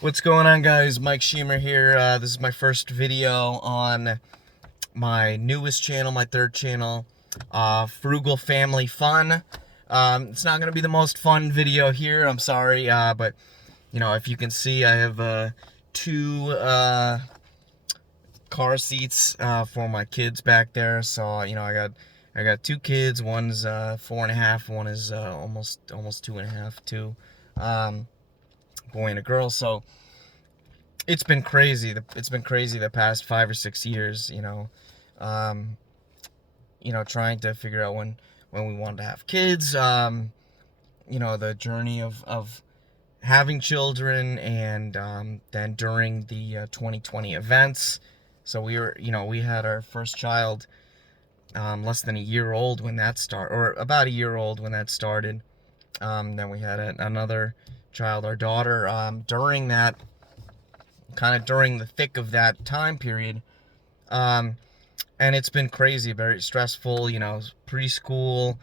What's going on, guys? Mike Sheemer here. This is my first video on my newest channel, my third channel, Frugal Family Fun. It's not going to be the most fun video here, I'm sorry, but, if you can see, I have two car seats for my kids back there. So, I got two kids. One's 4.5, one is almost 2.5, two. Boy and a girl. So it's been crazy. It's been crazy the past 5 or 6 years. Um, trying to figure out when we wanted to have kids. The journey of having children, and then during the 2020 events. So we had our first child less than a year old when that started, or about a year old when that started. Then we had another child, our daughter, during the thick of that time period. And it's been crazy, very stressful, preschool,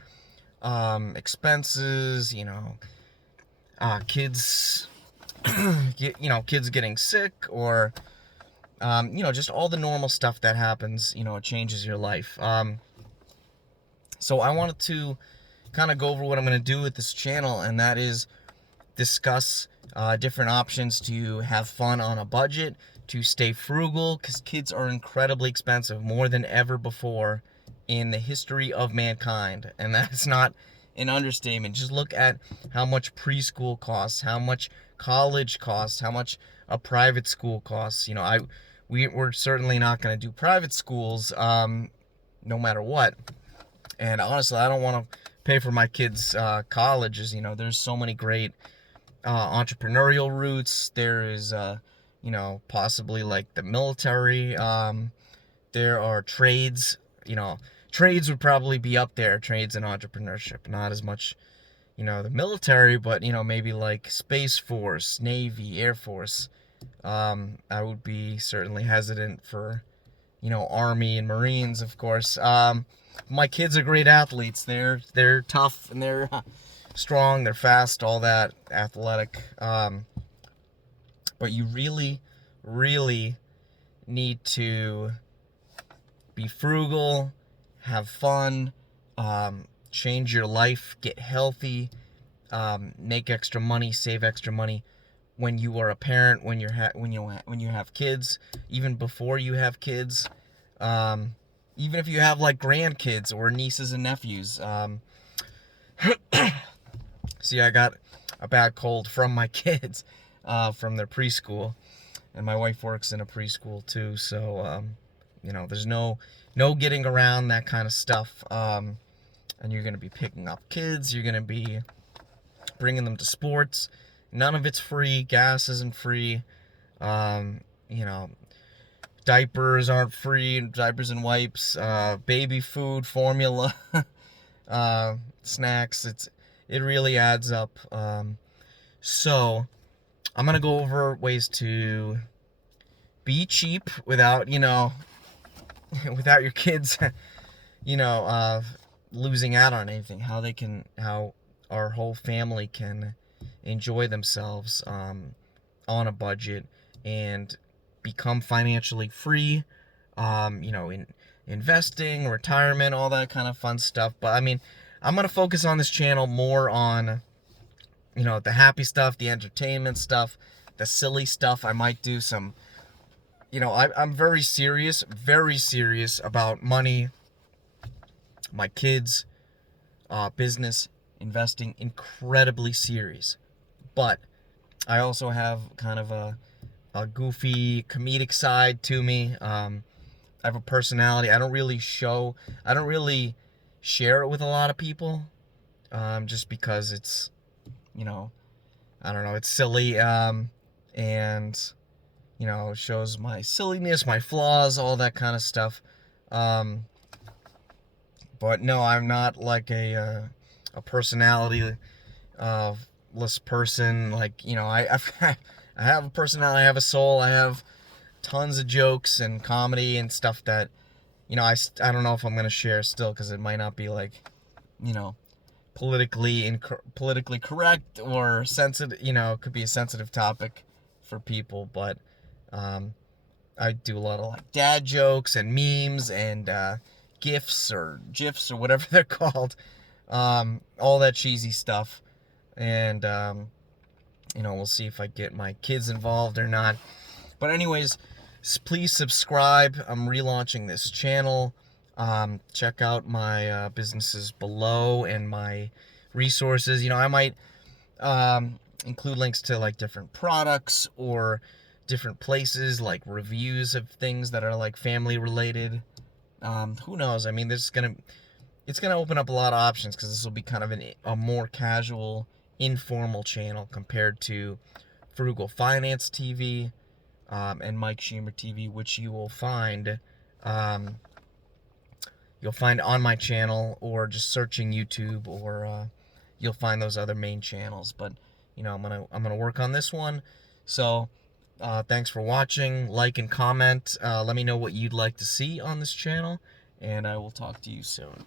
expenses, kids, kids getting sick, or, just all the normal stuff that happens, it changes your life. So I wanted to kind of go over what I'm going to do with this channel, and that is discuss different options to have fun on a budget, to stay frugal, because kids are incredibly expensive, more than ever before in the history of mankind. And that's not an understatement. Just look at how much preschool costs, how much college costs, how much a private school costs. We're certainly not going to do private schools, no matter what. And honestly, I don't want to pay for my kids' colleges. There's so many great entrepreneurial routes. There is, possibly like the military. There are trades. Trades would probably be up there. Trades and entrepreneurship, not as much, the military, but maybe like Space Force, Navy, Air Force. I would be certainly hesitant for, Army and Marines, of course. My kids are great athletes. They're tough, and they're strong, they're fast, all that, athletic. But you really, really need to be frugal, have fun, change your life, get healthy, make extra money, save extra money when you are a parent, when you have kids, even before you have kids, even if you have like grandkids or nieces and nephews. See, I got a bad cold from my kids, from their preschool, and my wife works in a preschool too. So, there's no getting around that kind of stuff. And you're gonna be picking up kids. You're gonna be bringing them to sports. None of it's free. Gas isn't free. Um, you know, Diapers aren't free. Diapers and wipes. Baby food, formula, snacks. It really adds up. So I'm gonna go over ways to be cheap without, without your kids, you know, uh, losing out on anything. How our whole family can enjoy themselves on a budget and become financially free. In investing, retirement, all that kind of fun stuff. But I mean, I'm gonna focus on this channel more on, the happy stuff, the entertainment stuff, the silly stuff. I might do some, I'm very serious about money, my kids, business, investing, incredibly serious. But I also have kind of a goofy, comedic side to me. I have a personality. I don't really share it with a lot of people, just because it's, I don't know, it's silly, and, it shows my silliness, my flaws, all that kind of stuff. But no, I'm not like a personality less person. Like, I have a personality, I have a soul, I have tons of jokes and comedy and stuff that, I don't know if I'm going to share still, because it might not be like, you know, politically correct or sensitive, could be a sensitive topic for people, but I do a lot of like dad jokes and memes and gifs or gifs or whatever they're called, all that cheesy stuff, and we'll see if I get my kids involved or not. But anyways, please subscribe. I'm relaunching this channel. Check out my businesses below and my resources. I might include links to like different products or different places, like reviews of things that are like family related. Who knows? I mean, it's gonna open up a lot of options, because this will be kind of a more casual, informal channel compared to Frugal Finance TV and Mike Shemer TV, which you will find on my channel, or just searching YouTube, or you'll find those other main channels. But I'm gonna work on this one. So thanks for watching. Like and comment. Let me know what you'd like to see on this channel, and I will talk to you soon.